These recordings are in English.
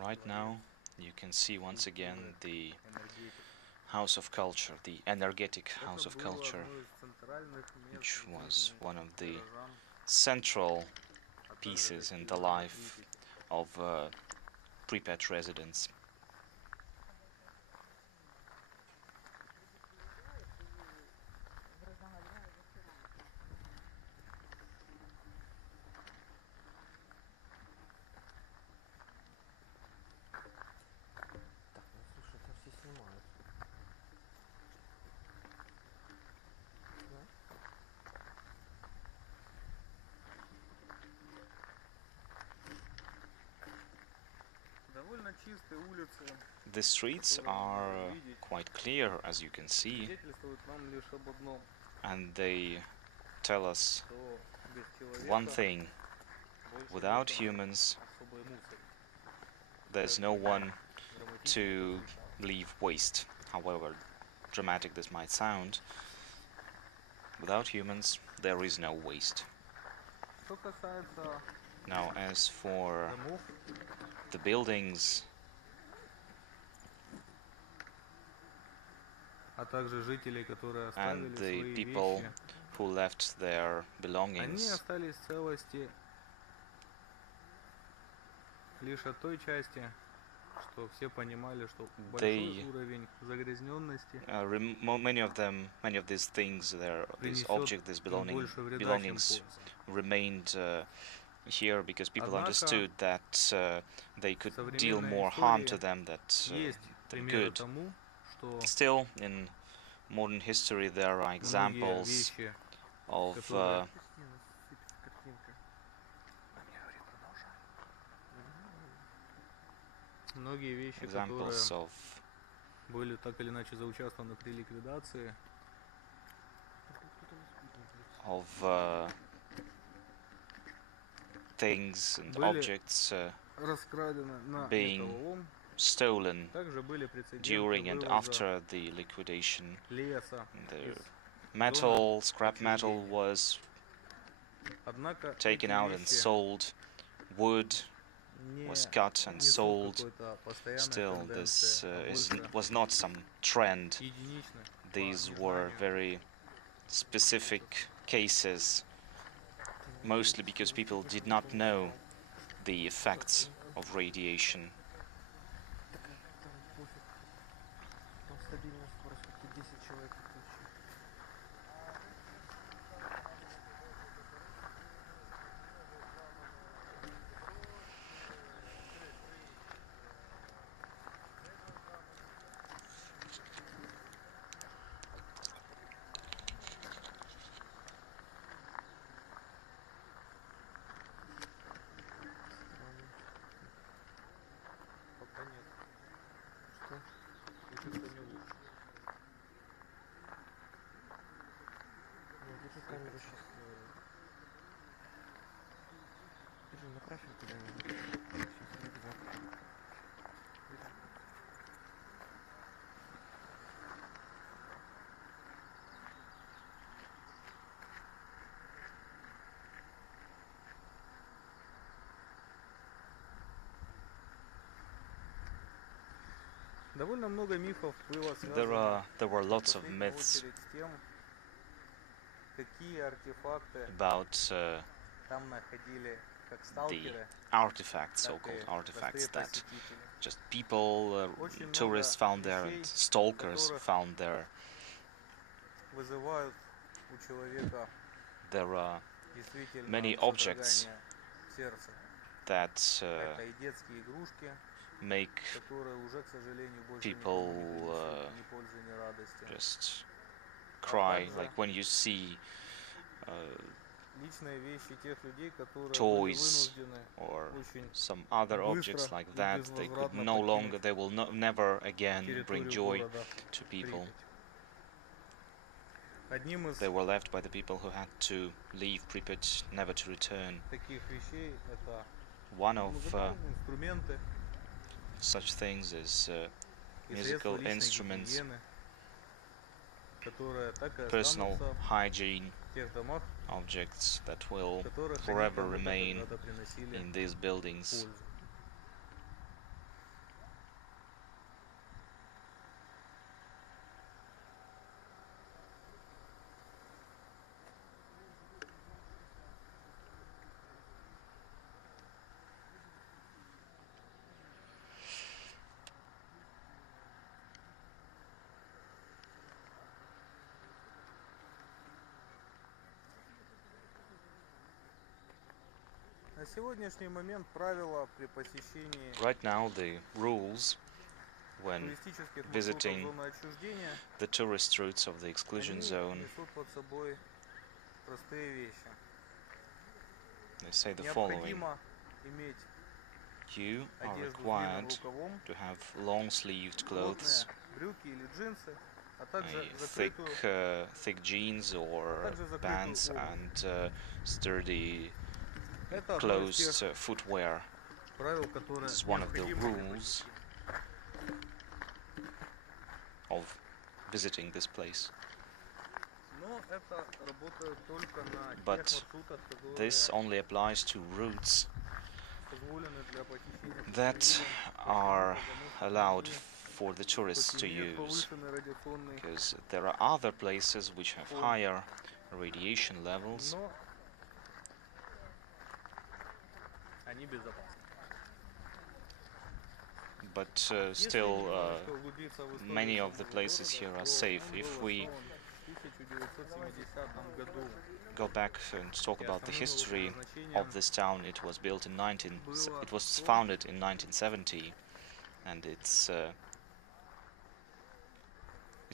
Right now, you can see once again the House of Culture, the energetic House of Culture, which was one of the central pieces in the life of Pripyat residents. The streets are quite clear, as you can see, and they tell us one thing: without humans, there's no one to leave waste. However dramatic this might sound, without humans, there is no waste. Now, as for the buildings and the people who left their belongings, many of these things, these objects, these belongings remained here because people understood that they could deal more harm to them than good. Still, in modern history, there are examples of things and objects being stolen during and after the liquidation. The scrap metal was taken out and sold, wood was cut and sold. Still, this was not some trend. These were very specific cases, mostly because people did not know the effects of radiation. There were lots of myths about the artifacts, so-called artifacts, that just people, tourists found there and stalkers found there. There are many objects that make people just cry, like when you see toys or some other objects like that. They will never again bring joy to people. They were left by the people who had to leave Pripyat, never to return. One of such things is musical instruments, personal hygiene objects that will forever remain in these buildings Right now, the rules when visiting the tourist routes of the exclusion zone, they say the following: you are required to have long-sleeved clothes, thick jeans or pants, and sturdy closed footwear. This is one of the rules of visiting this place. But this only applies to routes that are allowed for the tourists to use, because there are other places which have higher radiation levels, but still many of the places here are safe. If we go back and talk about the history of this town, it was founded in 1970, and it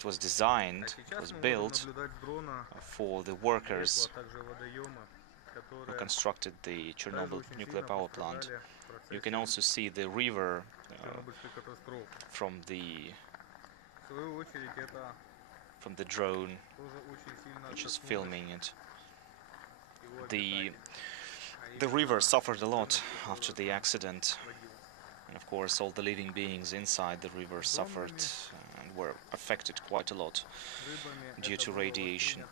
was designed, it was built for the workers who constructed the Chernobyl nuclear power plant. You can also see the river from the drone which is filming it. The river suffered a lot after the accident, and of course all the living beings inside the river suffered and were affected quite a lot due to radiation.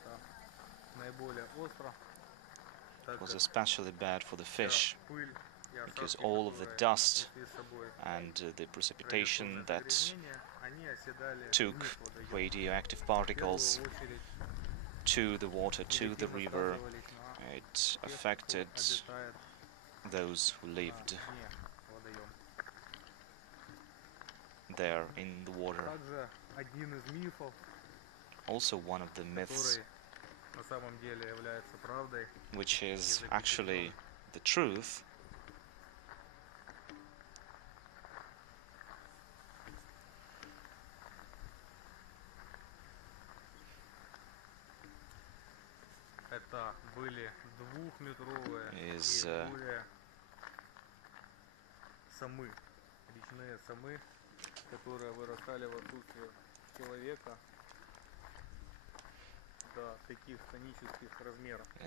It was especially bad for the fish, because all of the dust and the precipitation that took radioactive particles to the water, to the river, it affected those who lived there in the water. Also one of the myths, which is actually the truth,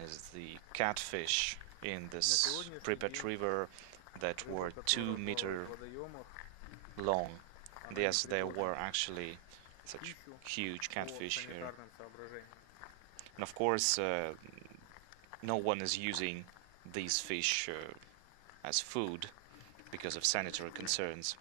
is the catfish in this Pripyat river that were 2 meters long. Yes, there were actually such huge catfish here. And of course, no one is using these fish as food because of sanitary concerns.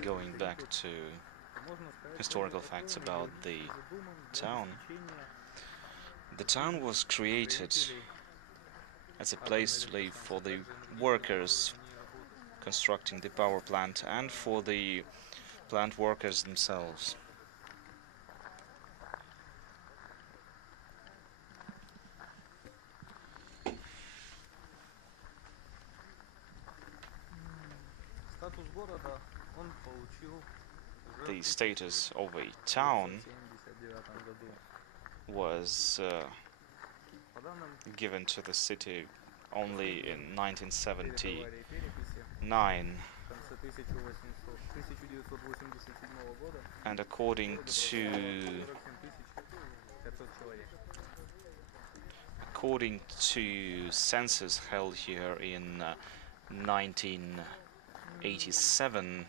Going back to historical facts about the town was created as a place to live for the workers constructing the power plant and for the plant workers themselves. The status of a town was given to the city only in 1979, and according to census held here in 1987,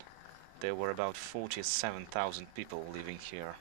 there were about 47,000 people living here.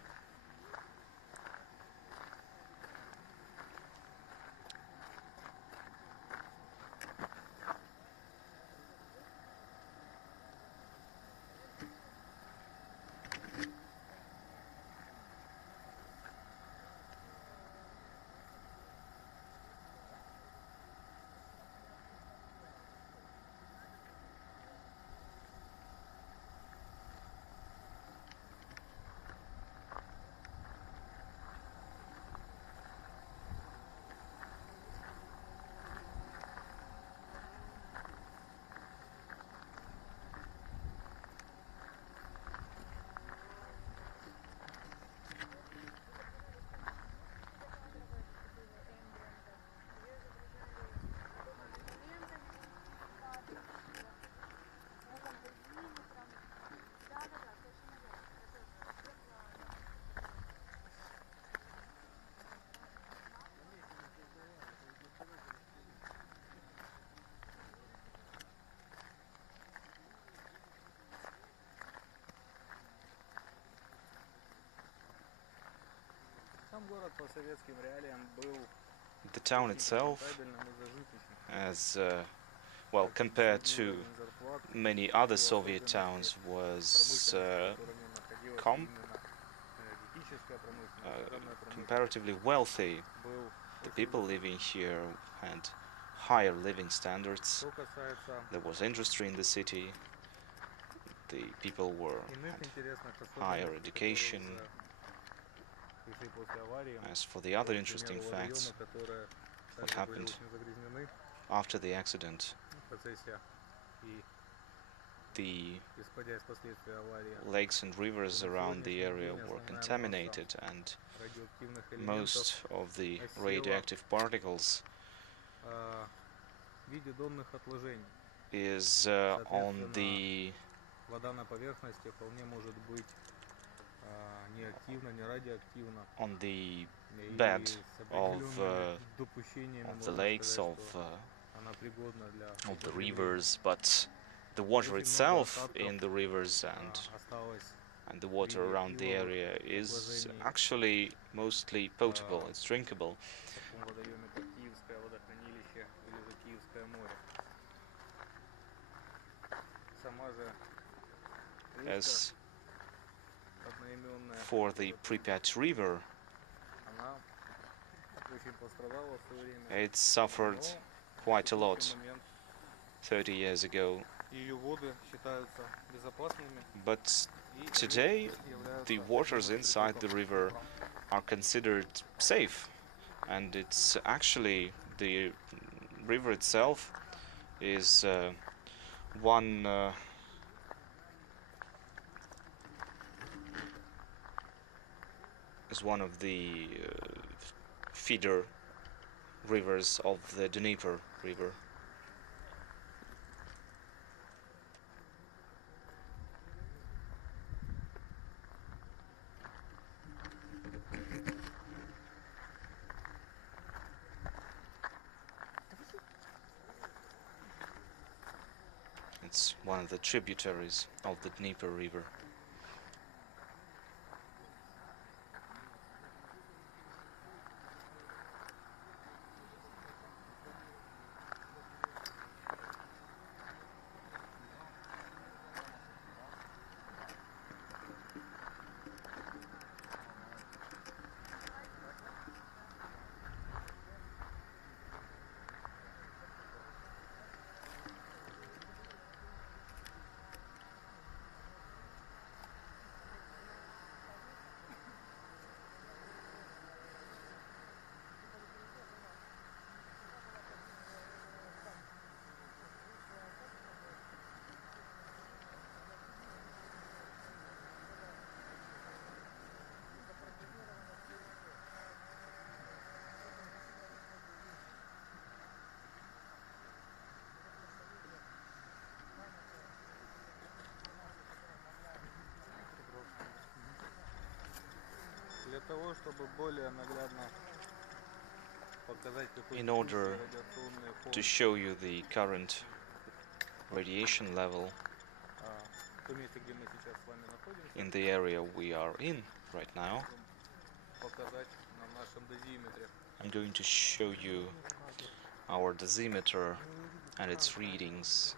The town itself, as well, compared to many other Soviet towns, was comparatively wealthy. The people living here had higher living standards. There was industry in the city. The people had higher education. As for the other interesting facts, what happened after the accident, the lakes and rivers around the area were contaminated, and most of the radioactive particles is on the bed of the lakes, of the rivers, but the water itself in the rivers and the water around the area is actually mostly potable, it's drinkable. As for the Pripyat River, it suffered quite a lot 30 years ago, but today the waters inside the river are considered safe, and it's actually the river itself is one of the feeder rivers of the Dnieper River. It's one of the tributaries of the Dnieper River. In order to show you the current radiation level in the area we are in right now, I'm going to show you our dosimeter and its readings.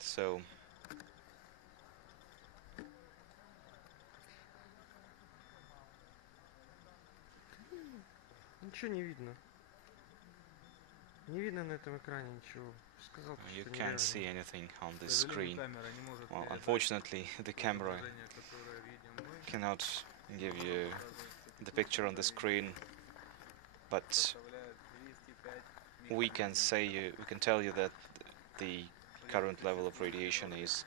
So Ничего не видно. Не видно на этом экране ничего. Сказал, you что can't see anything on this screen. Well, unfortunately, the camera cannot give you the picture on the screen, but we can tell you that the current level of radiation is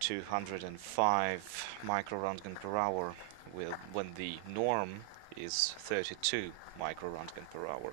205 microroentgen per hour, when the norm is 32 microroentgen per hour.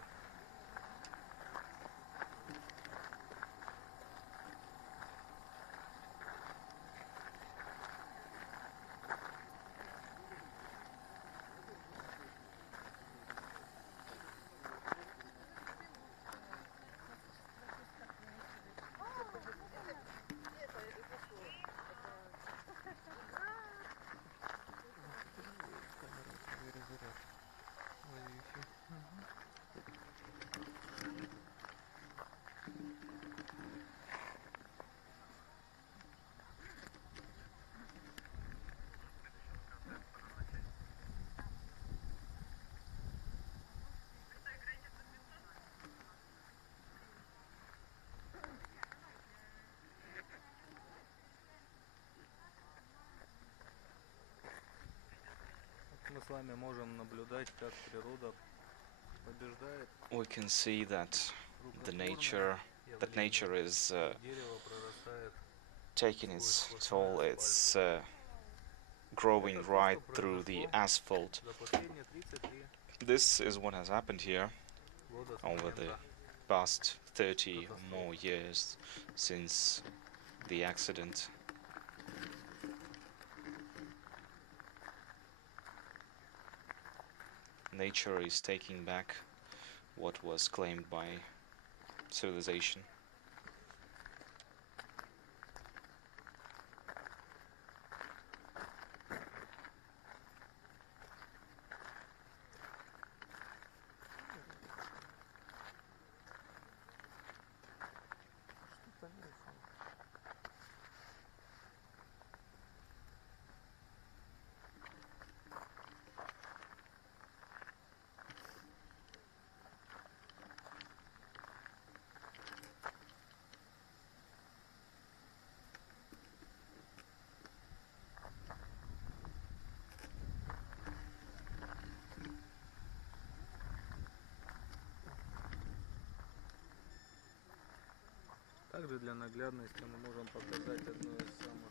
We can see that nature is taking its toll. It's growing right through the asphalt. This is what has happened here over the past 30 or more years since the accident. Nature is taking back what was claimed by civilization.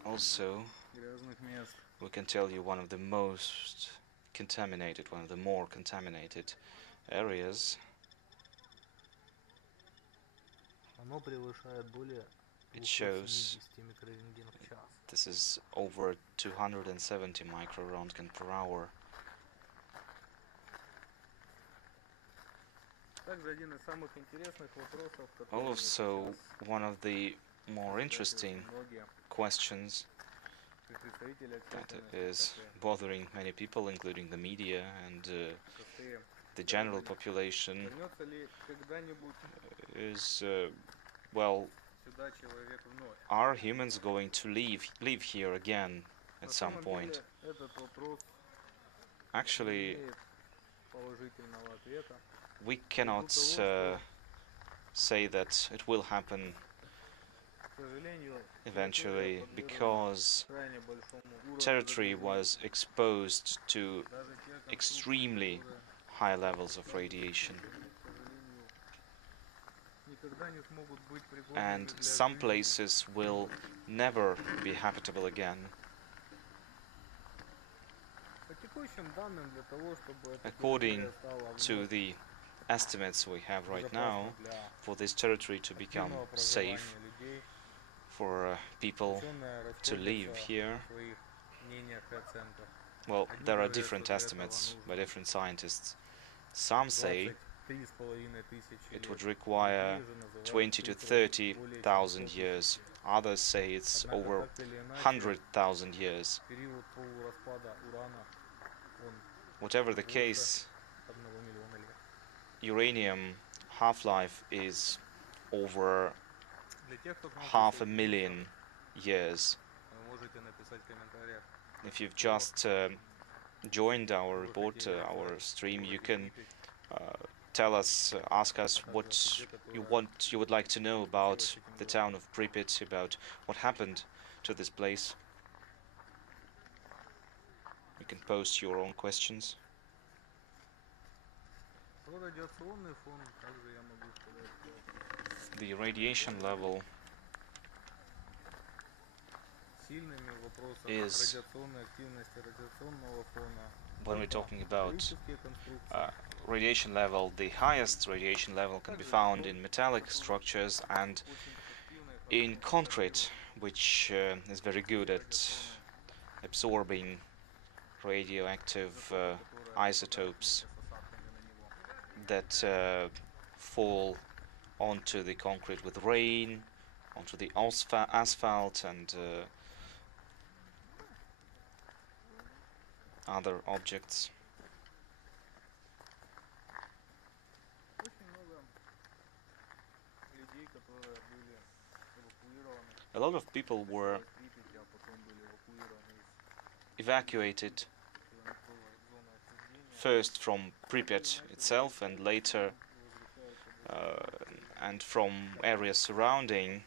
Also, we can tell you one of the more contaminated areas. It shows this is over 270 microroentgen per hour. Also, one of the more interesting questions that is bothering many people, including the media and the general population, is, well, are humans going to live here again at some point? Actually, we cannot say that it will happen eventually, because territory was exposed to extremely high levels of radiation, and some places will never be habitable again. According to the estimates we have right now for this territory to become safe for people to live here. Well, there are different estimates by different scientists. Some say it would require 20 to 30,000 years. Others say it's over 100,000 years. Whatever the case, uranium half-life is over 500,000 years. If you've just joined our report, our stream, you can tell us, ask us what you would like to know about the town of Pripyat, about what happened to this place. You can post your own questions. The radiation level is, when we're talking about radiation level, the highest radiation level can be found in metallic structures and in concrete, which is very good at absorbing radioactive isotopes that fall onto the concrete with rain, onto the asphalt and other objects. A lot of people were evacuated first from Pripyat itself and later and from areas surrounding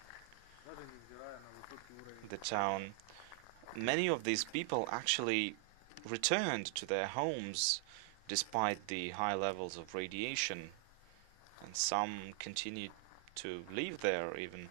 the town. Many of these people actually returned to their homes despite the high levels of radiation, and some continued to live there even.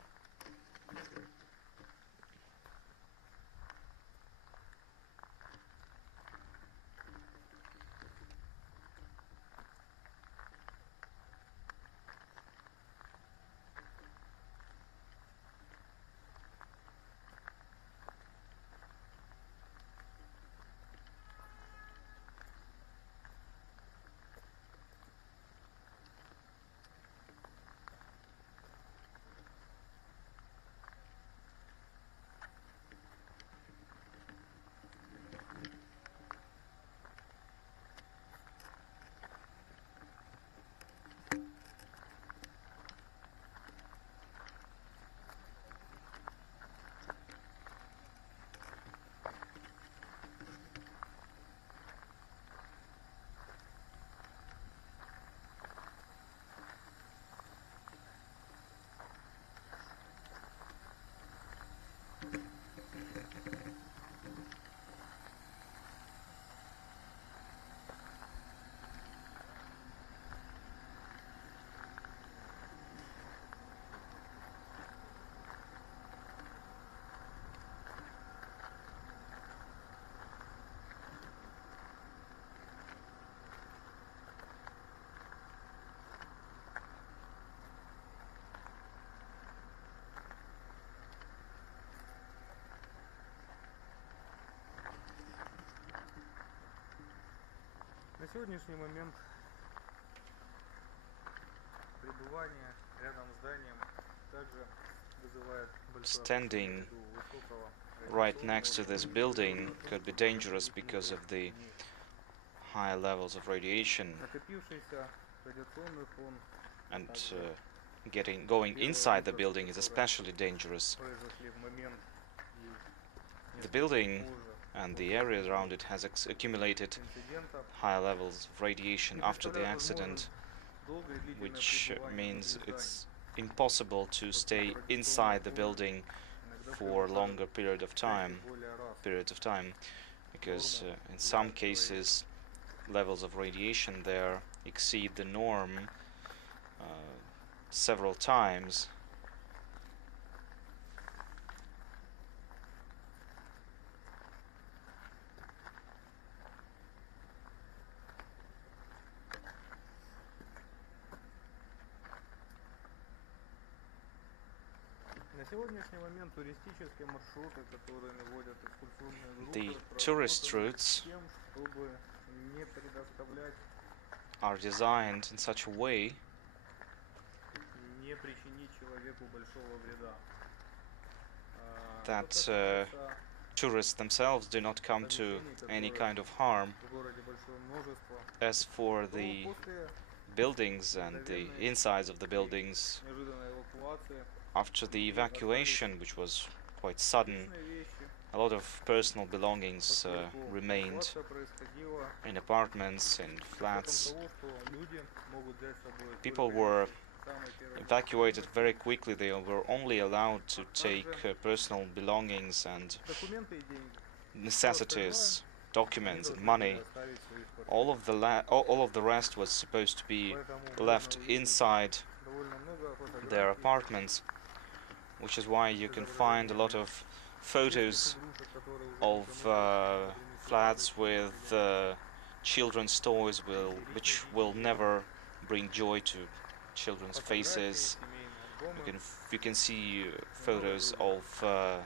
На сегодняшний момент пребывание рядом с зданием также вызывает большое Standing right next to this building could be dangerous because of the high levels of radiation, and going inside the building is especially dangerous. The building and the area around it has accumulated high levels of radiation after the accident, which means it's impossible to stay inside the building for a longer periods of time, because in some cases levels of radiation there exceed the norm several times. На сегодняшний момент туристические маршруты, которые водят экскурсионные The группы, tourist проработаны routes тем, чтобы не предоставлять, are designed in such a way не причинить человеку большого вреда. Что that касается tourists themselves do not come to помещений, any которых kind of harm. в городе большое множество, As for то the после buildings and the мгновенной insides of the buildings, неожиданной эвакуации after the внутри остались evacuation, which was quite sudden, личные вещи, a lot of personal belongings поскольку remained эвакуация происходила in apartments, in с учетом flats. того, что люди могут взять с собой People только were вещи самой первой evacuated необходимости. very quickly. They were only allowed to take Также personal belongings and документы и деньги. Все остальное necessities, они documents and должны были money. оставить в своих All квартирах. of all of the rest was supposed to be Поэтому left можно увидеть inside довольно много their фотографий, apartments, which is why you can find a lot of детских photos игрушек, которые уже of никому не принесут flats радости with или children's toys which will never bring joy to children's фотографии, faces. семейные You альбомы, you can see и photos многое другое. of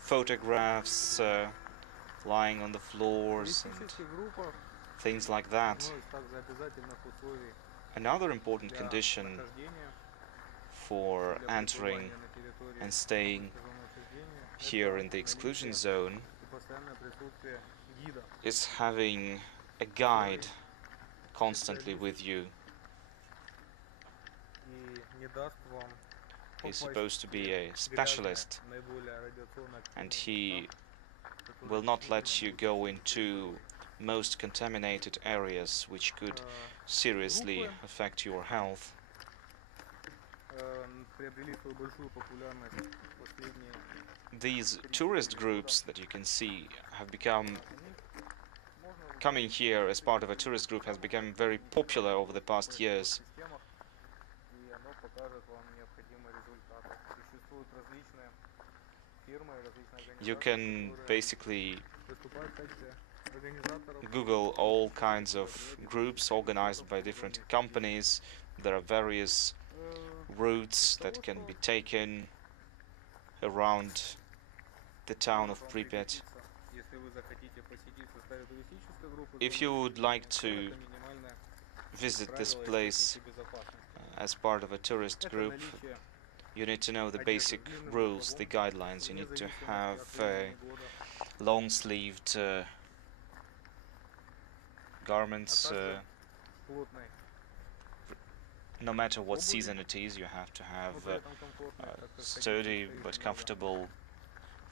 photographs lying on the В floors and туристических группах things like that. одно из также обязательных условий Another important для condition нахождения, for для entering пребывания на территории and staying сезоннахождения here это in the exclusion наличие zone и постоянное присутствие гида, is having a guide который constantly специалист with you. и не даст вам He's попасть supposed to в be те a грязные, specialist, наиболее радиационно and активные he места, которые will not let действительно you могут go повредить into здоровье. most contaminated areas which could seriously Группы affect your health. приобрели свою большую популярность в последние These 3-4 tourist года. groups that you can see have become О них можно узнать coming here as part of a tourist group has become very popular over the past в years. системах, и оно покажет вам необходимые результаты. Существуют различные фирмы, различные You организации, can которые basically выступают в качестве организаторов Google all туристических kinds of мероприятий, groups туристических organized by маршрутов, different кругосветных. companies. There are various Из routes того, that can что be taken around the town of может вам Pripyat. пригодиться, если вы захотите посетить в составе туристической группы If зону you would like отчуждения, то to это минимальное visit this правило и place техники безопасности. as part of a tourist Это group, наличие you need to know the одежды с basic длинным rules, the рукавом, guidelines. You вне need to зависимости have от времени года, long-sleeved а garments. также плотной, No matter what обуви, season it is, you have to но have при этом комфортной, так как ходить sturdy предстоит but много. comfortable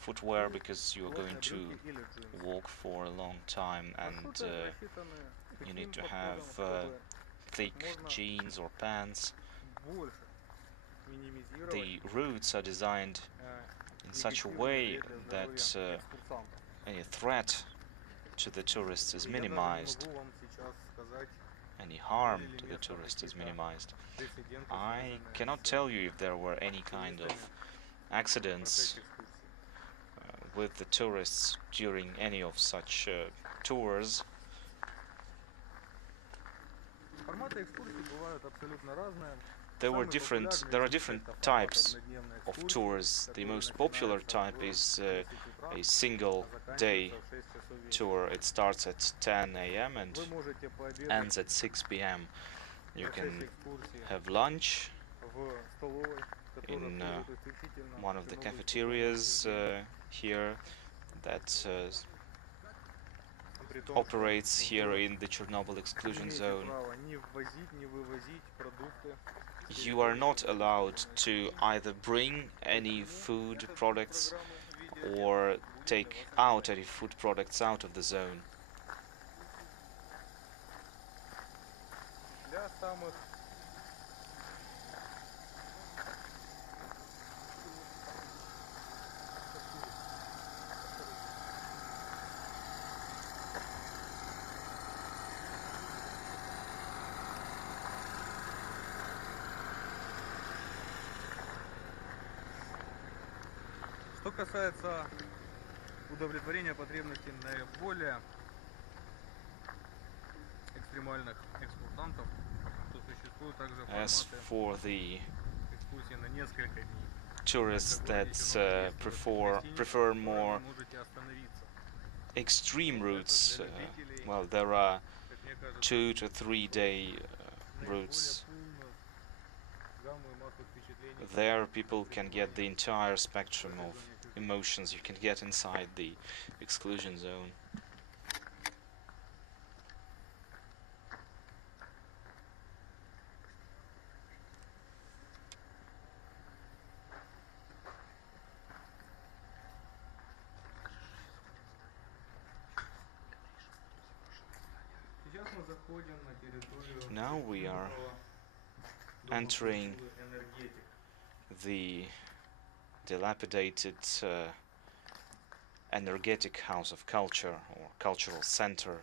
footwear И because you're плотные going to брюки или джинсы. walk for a long time, and Маршруты рассчитаны you таким need to подходом, have чтобы thick можно jeans or pants. больше минимизировать The routes are designed in such a негативный way вред для that здоровья экскурсантов. any threat to the tourists is И я даже не minimized, могу вам сейчас сказать, any harm имели ли to the место tourists is какие-то minimized. прецеденты, I связанные cannot с tell you if there were any kind of туристами в accidents процессе экскурсии. with the tourists during any of such tours. Форматы экскурсий бывают абсолютно разные. There are Самый different популярный это формат types однодневной of экскурсии, tours. The который most popular начинается type в is 10 утра, a single а day заканчивается в 6 часов вечера. tour. It starts at 10 a.m. and Вы можете пообедать ends at 6 p.m. в You процессе can экскурсии have lunch в столовой, которая in обслуживает исключительно one of the чернобыльскую cafeterias зону here that при том, что operates here вы in the Chernobyl не exclusion имеете zone. права ни ввозить, ни вывозить продукты. с You are территории not Чернобыльской allowed зоны to отчуждения. either bring any Поэтому food эта products программа в виде or будет для take вас out актуальна. any food products out of the zone. Для самых Что касается удовлетворения потребностей наиболее экстремальных экскурсантов, то существуют также As форматы for the экскурсий несколько дней. tourists that prefer more Можете остановиться. extreme Ну, это routes. для любителей, Well, there are как мне кажется, 2 to 3 day наиболее routes. полную гамму и массу впечатлений. There people can get the entire spectrum в этой of зоне отчуждения. emotions you can get inside the exclusion zone. Сейчас мы заходим на территорию Now we are Дома entering культуры «Энергетик». the dilapidated energetic house of culture or cultural center.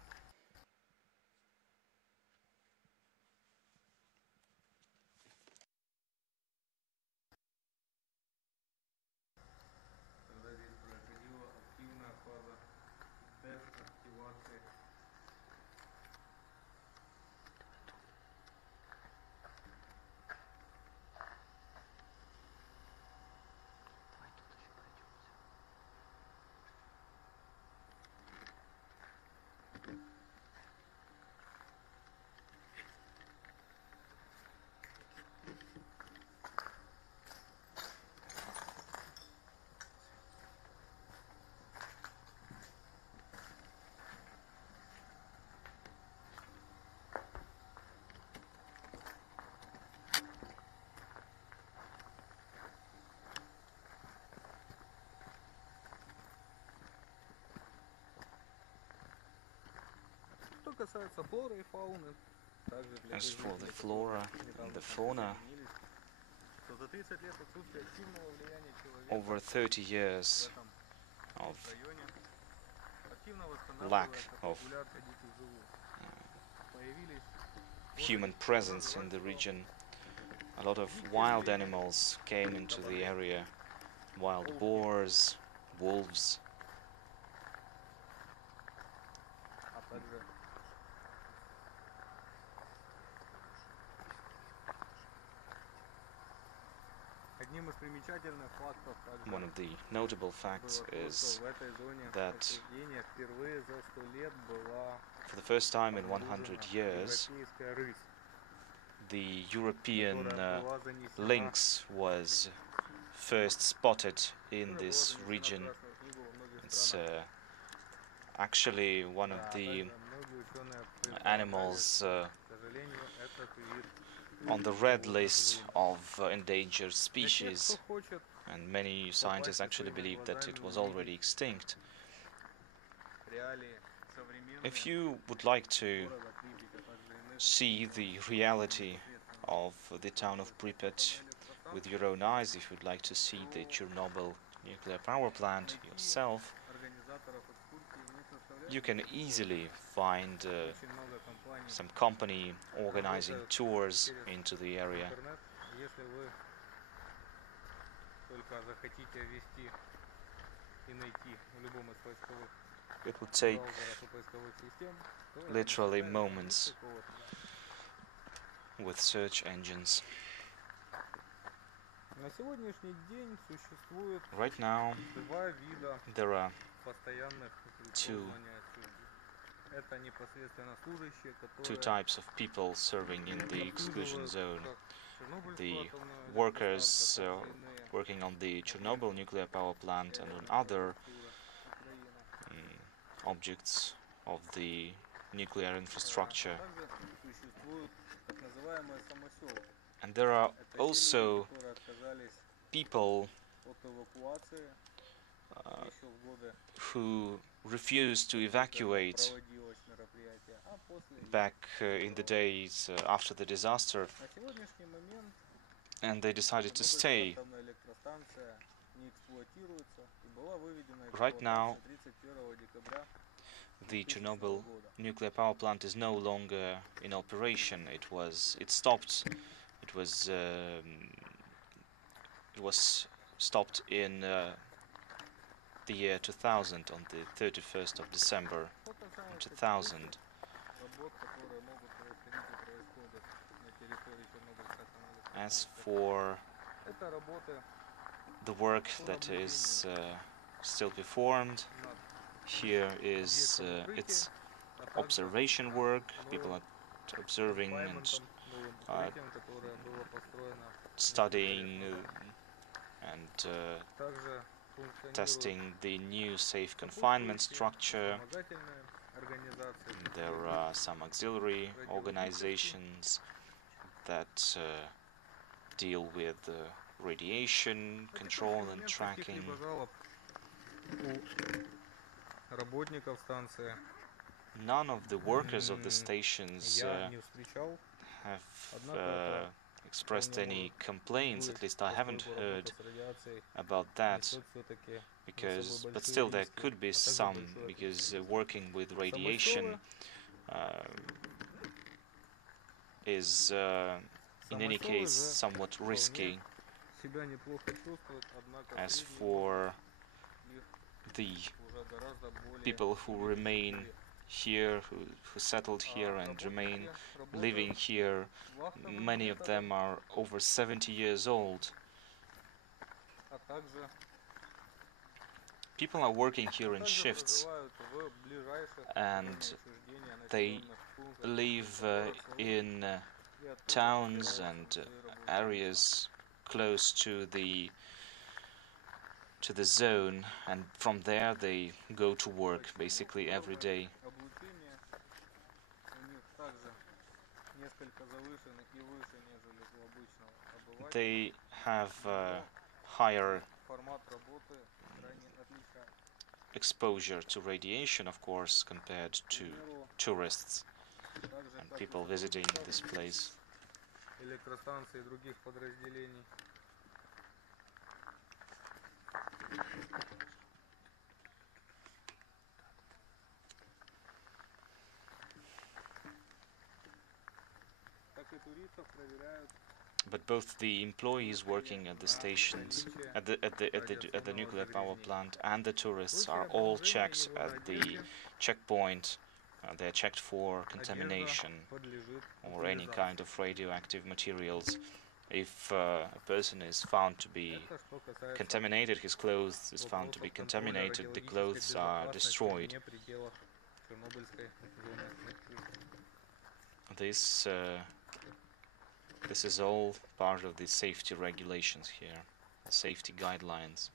Когда здесь проходила активная фаза дезактивации. Что касается флоры и фауны, также для As for the жителей, flora которые and the недавно fauna, присоединились, то за 30 лет отсутствия активного влияния человека over 30 в years этом of районе активно lack восстанавливается of популяция диких животных. Появились human presence in the region, a lot of wild animals came into the area, wild boars, wolves, а также одним из примечательных фактов также one of the notable было facts то, is что в этой зоне that отчуждения впервые за 100 лет была for the first time in 100 обнаружена years, европейская рысь, the European которая была занесена lynx was first spotted in которая была this занесена в region. Красную книгу во многих It's странах. actually one of Да, the также многие ученые предполагали, animals что, к сожалению, этот вид on the red вот-вот list вымрет. of endangered Для тех, кто species, хочет and many scientists actually believe that it was already extinct. реалии современные If you would like to города Припять, а также иных see the reality of the town of Pripyat with your own eyes, if you'd like to see the Chernobyl nuclear power plant yourself, организаторов экскурсий не составляет you can easily find очень много компаний some company organizing tours into the area. интернет. Если вы только захотите ввести и найти в любом из поисковых It would take браузеров и поисковых систем, то это не literally составит вам moments никакого труда. with search engines. На сегодняшний день существует Right now, два вида there are постоянных жильцов в зоне отчуждения. Это непосредственно служащие, two которые types of people serving in the exclusion обслуживают zone. как Чернобыльскую The атомную workers электростанцию, так и иные working on the Chernobyl nuclear power plant and on other objects of the nuclear infrastructure. Также существуют так называемые самоселы. And there are Это те люди, also которые отказались people от эвакуации еще в годы, who refused to когда evacuate проводилось мероприятие, а после back in the days after the disaster, на сегодняшний момент and they decided to Чернобыльская stay. атомная электростанция не эксплуатируется и была выведена из Right now, эксплуатации 31 декабря the 2000 Chernobyl года. nuclear power plant is no longer in operation. It stopped. It was stopped in the year 2000 on the 31st of December Что касается 2000. работ, которые могут происходить и происходят на территории Чернобыльской атомной электростанции, As for Это работы The work that is still performed над here is объектом it's укрытия, а также observation work. People новым are observing and конфайментом, новым укрытием, которое было построено studying несколько лет назад. and Также функционируют testing the new safe confinement сопутствующие structure. вспомогательные организации, There которые are some auxiliary радиотехнически organizations that deal with radiation На control текущий and момент tracking. каких-либо жалоб у работников станции None of the workers of the stations я не встречал, have однако это expressed вполне any может complaints. быть, At least I haven't поскольку heard работа с радиацией about that, несет все-таки because, большие but still there риски, could be а также some, большую because ответственность. working with radiation Самосевы is in any Самосевы case же somewhat вполне risky. себя неплохо чувствуют, однако As средний for их the уже гораздо более people who remain лет. here, who settled here and remain Работники living here, вахтовым many of them методом, are over 70 years old. а также People are working here in shifts, проживают в ближайших and учреждениях, they населенных пунктах, live город, село, in и оттуда towns отправляются and на свои рабочие места. areas close to the zone, and from there they go to work basically every day. Облучение у них также несколько завышены и выше, нежели у обычного обывателя. They have higher Формат работы крайне отличается. exposure to radiation, of course, compared to tourists and people visiting this place. Электростанции и других подразделений. Так и туристов проверяют. But both the employees working at the stations, at the nuclear power plant, and the tourists are all checked at the checkpoint. They are checked for contamination or any kind of radioactive materials. If a person is found to be contaminated, his clothes is found to be contaminated, the clothes are destroyed. This is all part of the safety regulations here, the safety guidelines.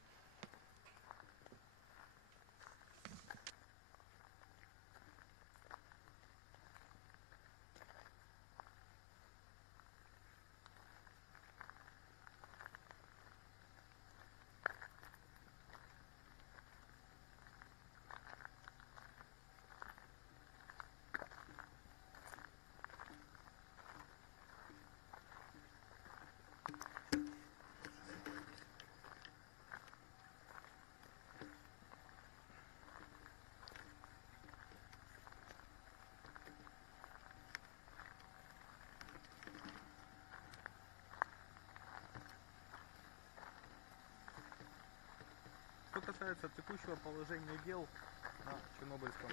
Что касается текущего положения дел на Чернобыльской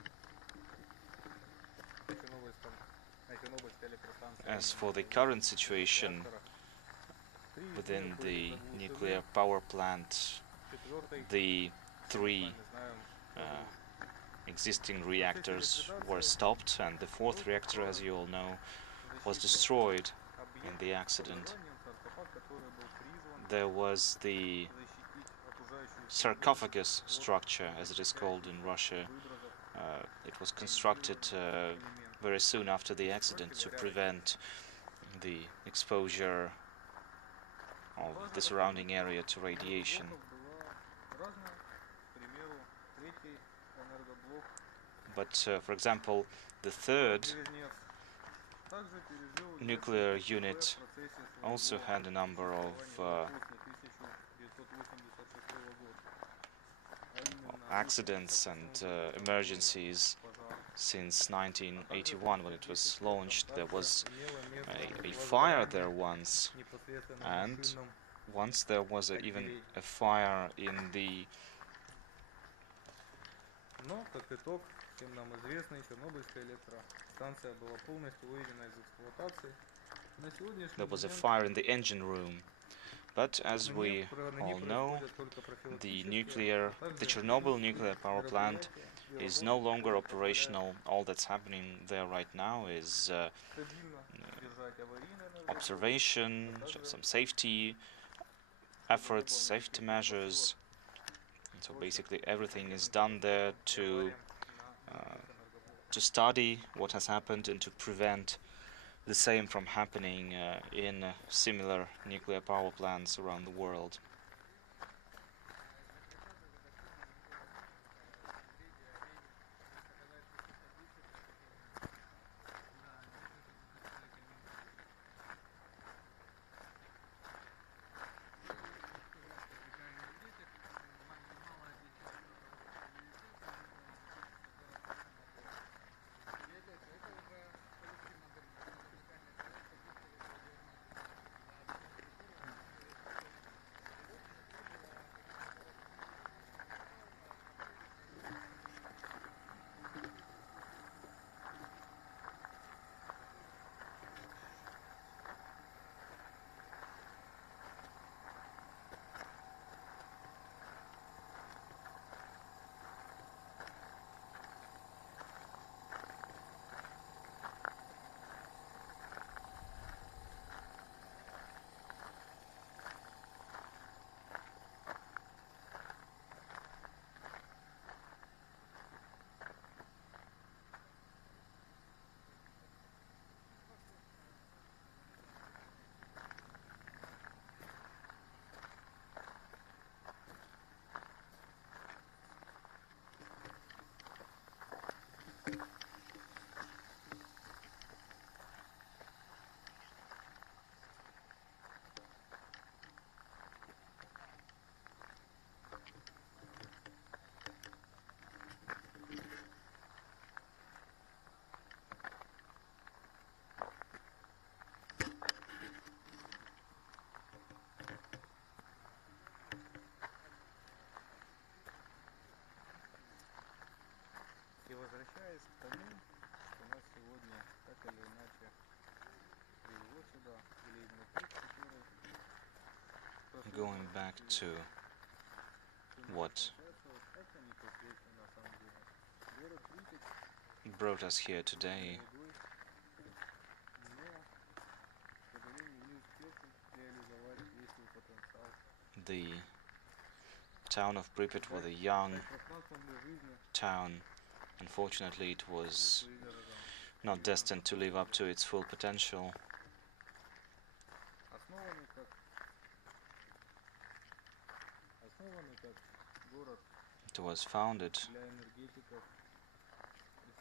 электростанции. As for the current situation within the nuclear power plant, the three existing reactors were stopped, and the fourth reactor, as you all know, was destroyed in the accident. There was the sarcophagus structure, as it is called in Russia. It was constructed very soon after the accident to prevent the exposure of the surrounding area to radiation. But, for example, the third nuclear unit also had a number of accidents and emergencies. Since 1981, when it was launched, there was a fire there once, and once there was even a fire in the... Но, как итог, всем нам известный, Чернобыльская электростанция была полностью выведена из эксплуатации. На сегодняшний There was a момент fire in the engine room, But as we all know, the Chernobyl nuclear power plant is no longer operational. All that's happening there right now is observation, some safety efforts, safety measures. And so basically everything is done there to study what has happened and to prevent the same from happening in similar nuclear power plants around the world. И возвращаясь к тому, что нас сегодня так или иначе привело сюда, или именно путь, который Going back to what это непосредственно на самом деле. Город Припять brought us here today, молодой, но, к сожалению, не успел реализовать весь свой потенциал. the town of Pripyat was a young Пространством для жизни town. Unfortunately, it was своих горожан. not destined to live up to its full potential. Основанный как город It was founded для энергетиков,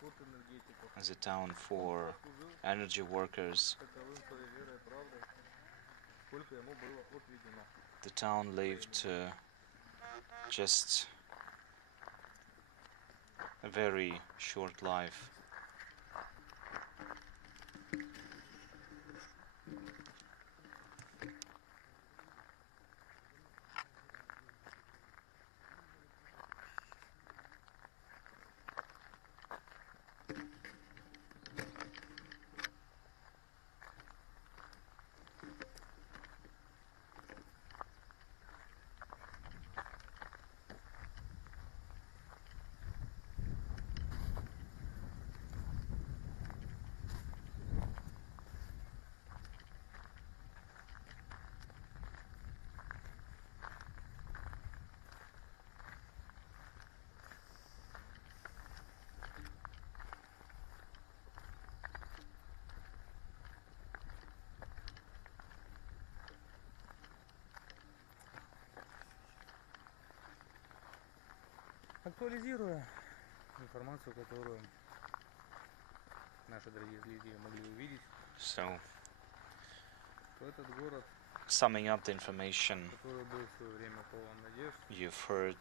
энергетиков, as a town for energy workers. таковым своей верой и правдой, сколько ему было отведено. The town lived just a very short life. Актуализируя информацию, которую наши дорогие зрители могли увидеть, So, то этот город, summing up the information который был в свое время полон надежд, you've heard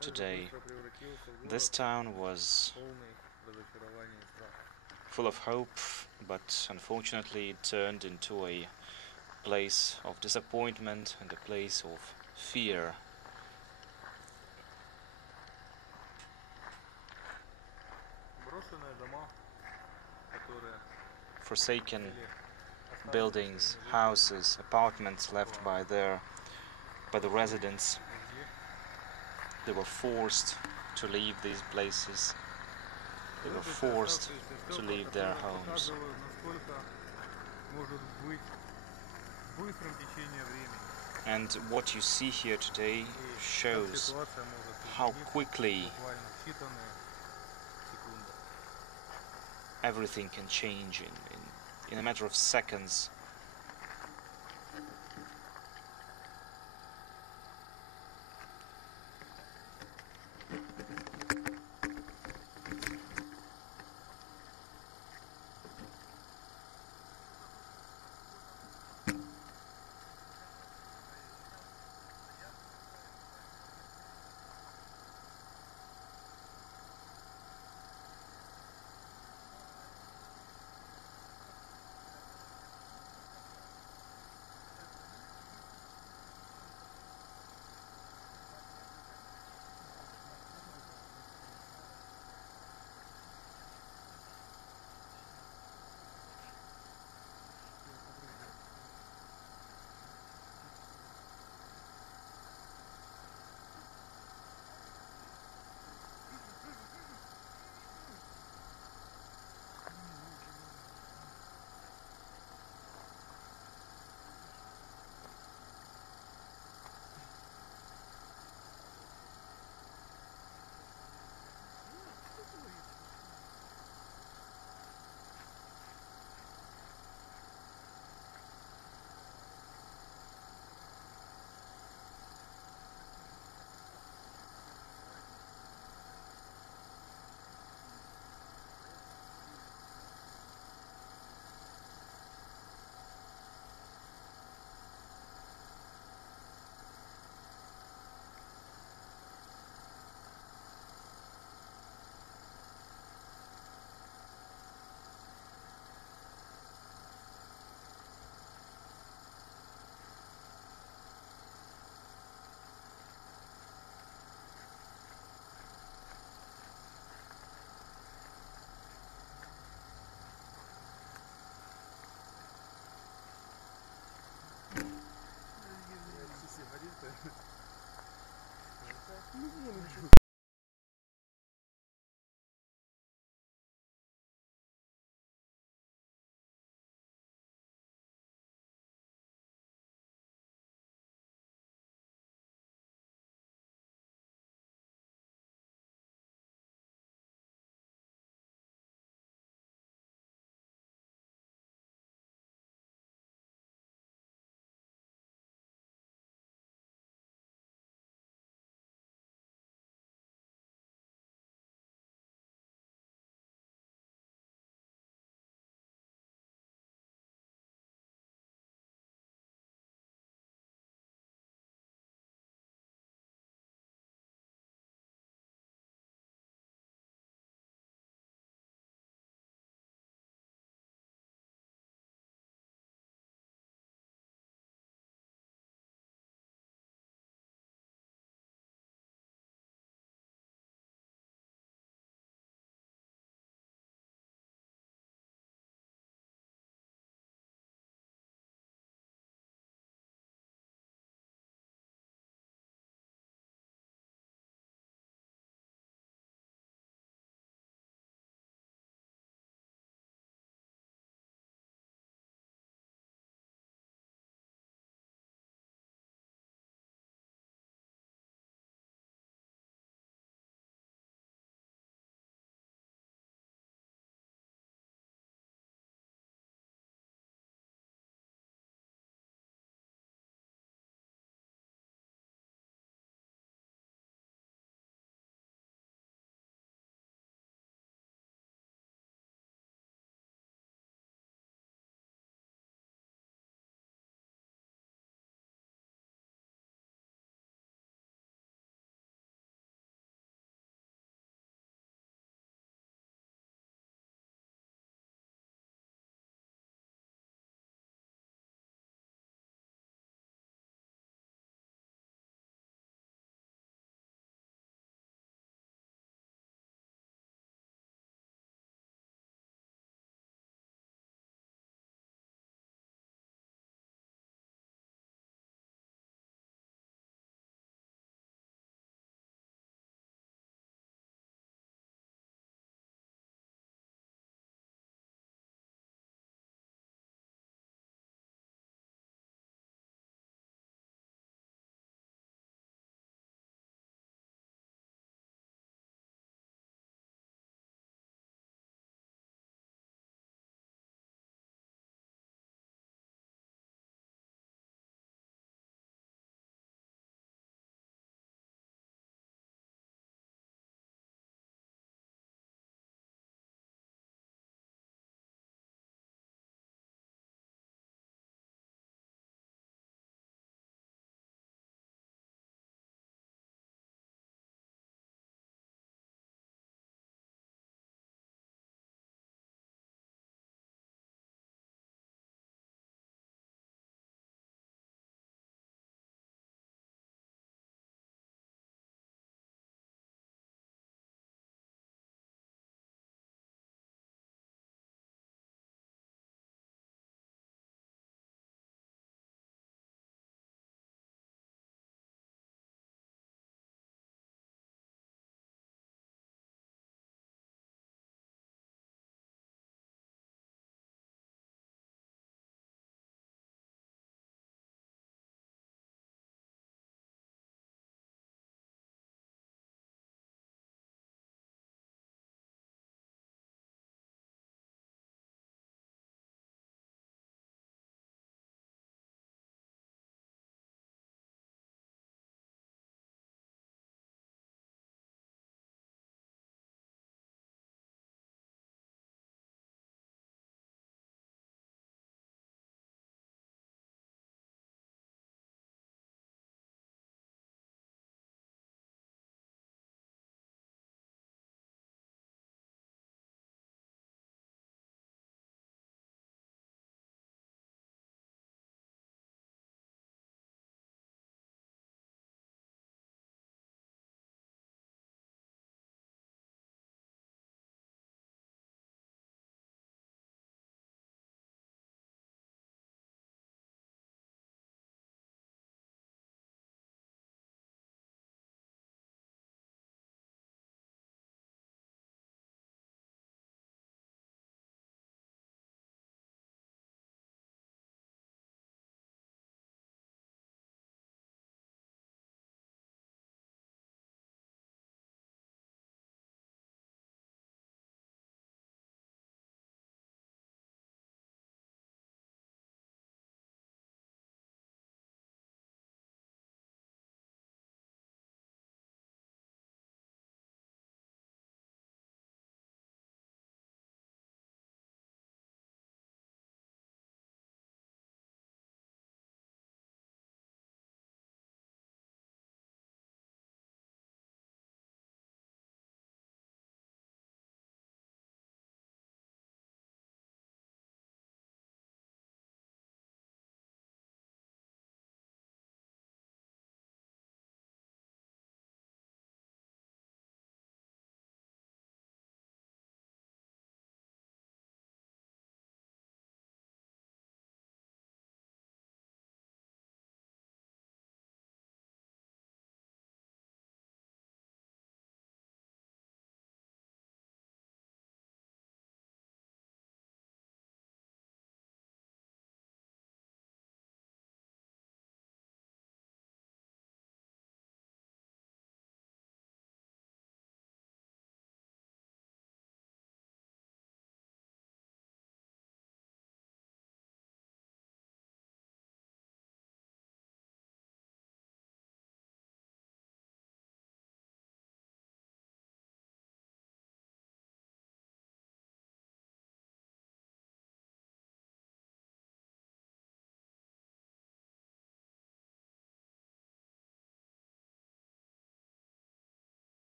также today, быстро превратился в this город town was полный разочарования и страха. full of hope, but unfortunately it turned into a place of disappointment and a place of fear. Брошенные дома, которые Forsaken были buildings, houses, apartments left by the residents. They were forced to leave these places. They were forced to leave their homes. And what you see here today shows how quickly everything can change in a matter of seconds.